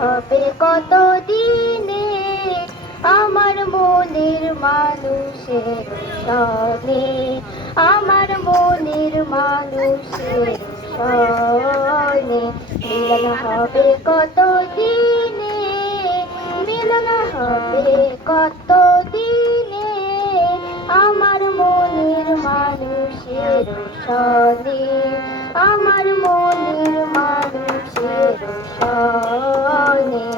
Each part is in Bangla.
হবে কত দিনে আমার মনের মানুষের সনে, আমার মনের মানুষের সনে মিলন হবে কত দিনে, মিলন হবে কত দিনে আমার মনের মানুষের সনে, আমার মনের মানুষের সনে।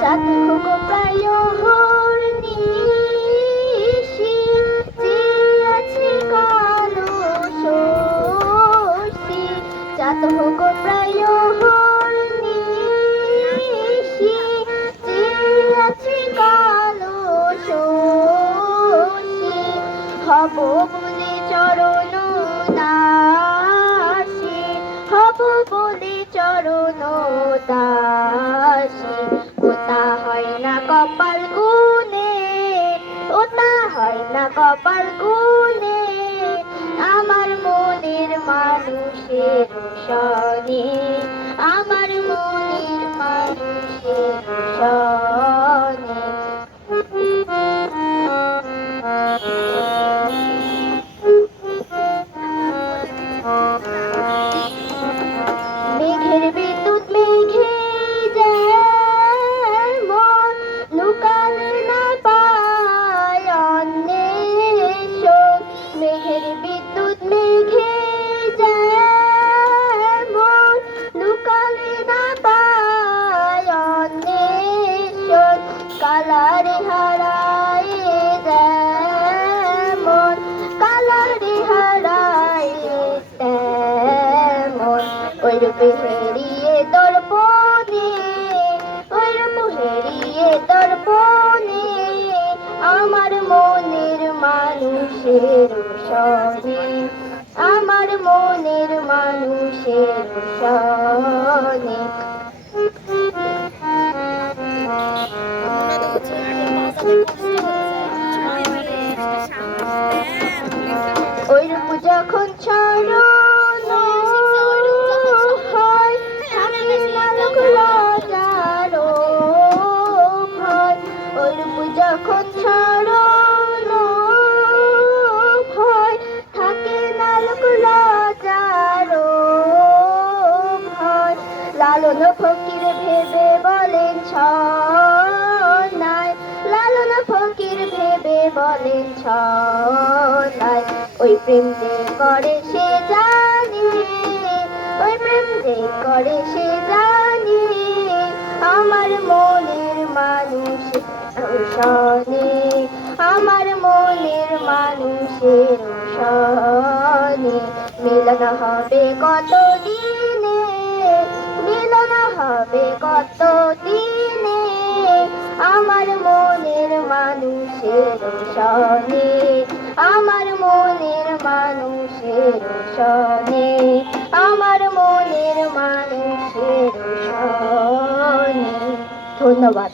চাঁদ হোক প্রায় হরনিশি, চেয়ে আছে কালো শশী। চাঁদ হোক প্রায় হরনিশি, চেয়ে আছে কালো শশী। হব বলে চরণ দাসী, হব বলে চরণ দাসী। ওটা হয় না কপাল গুনে, ওটা হয় না কপাল গুনে আমার মনের মানুষের সনে, আমার মনের মানুষের সনে। মেঘের বিদ্যুৎ মেঘে যেমন লুকালে না পায় অন্বেষণ, মেঘের বিদ্যুৎ মেঘে যেমন লুকালে না পায় অন্বেষণ। কালারে হারায় যেমন, কালারে হারায় তেমন ওই রূপে হেরিয়ে দর্পণে, ওই রূপ হেরিয়ে দর্পণে আমার মনের মানুষের সনে, আমার মনের মানুষের সনে। ওই রূপ যখন ছড়ানো হয় থাকে না লোক লজ্জারও ভয়। ওই রূপ যখন ছড়ানো হয় থাকে না লোক লজ্জারও ভয়। লালন ফকির ভেবে বলেন ছনায়, লালন ফকির ভেবে বলেন ছনায়। ওই প্রেম যে করে সে জানে, ওই প্রেম যে করে সে জানে আমার মনের মানুষের সনে, আমার মনের মানুষের সনে মিলন হবে কত দিনে, মিলন হবে কত দিনে আমার মনের মানুষের সনে, আমার মনের মানুষের সনে, আমার মনের মানুষের সনে। ধন্যবাদ।